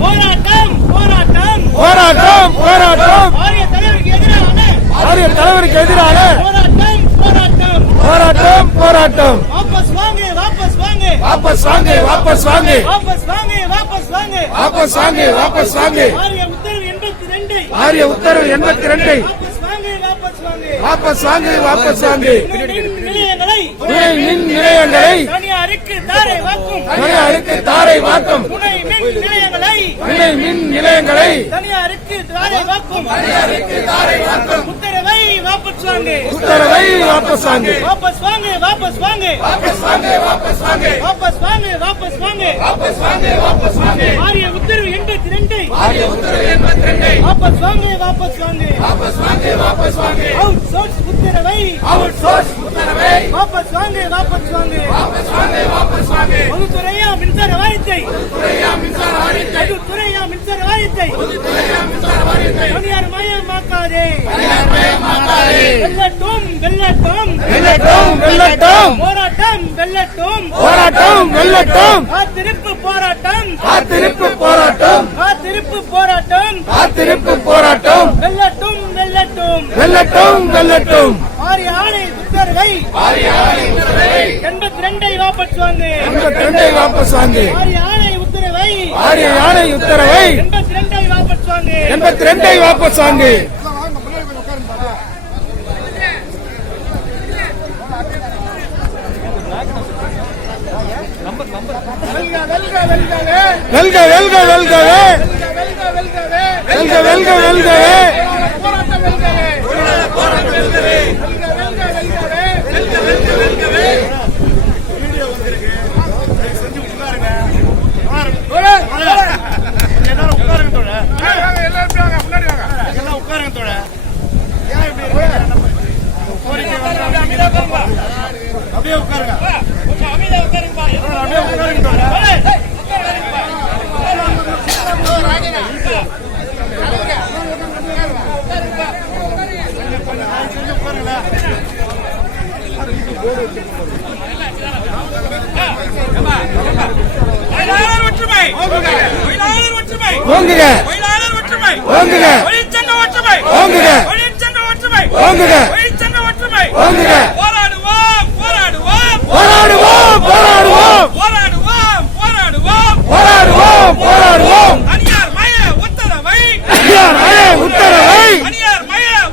போராட்டம் போராட்டம் போராட்டம் ஆரிய தலைவருக்கு எதிரான போராட்டம் போராட்டம் வாபஸ் வாங்க வாபஸ் வாங்க வாபஸ் வாங்க வாபஸ் வாங்க ஆரிய உத்தரவு 82 வாபஸ் வாங்க வாபஸ் வாங்க துணை மின் நிலையங்களை தனியாருக்கு தாரை வாக்கும் துணை மின் நிலையங்களை தனியாருக்கு தாரை வாக்கும் உத்தரவை வாபஸ் வாங்க ஆரிய உத்தரவு 82 வாபஸ் வாங்க அவுட் சோர்ஸ் உத்தரவை வாபஸ் வாங்க பொதுத்துறையா மின்சார வாரியத்தை தனியார் மயமாக்காதே வெல்லட்டும் போராட்டம் காத்திருப்பு போராட்டம் வெல்லட்டும் ஆரிய ஆணை உத்தரவை 82 வாபஸ் வாங்க ஆரிய ஆணை உத்தரவை 82 வாபஸ் வாங்க அப்படியே உட்காருங்க ஓங்குக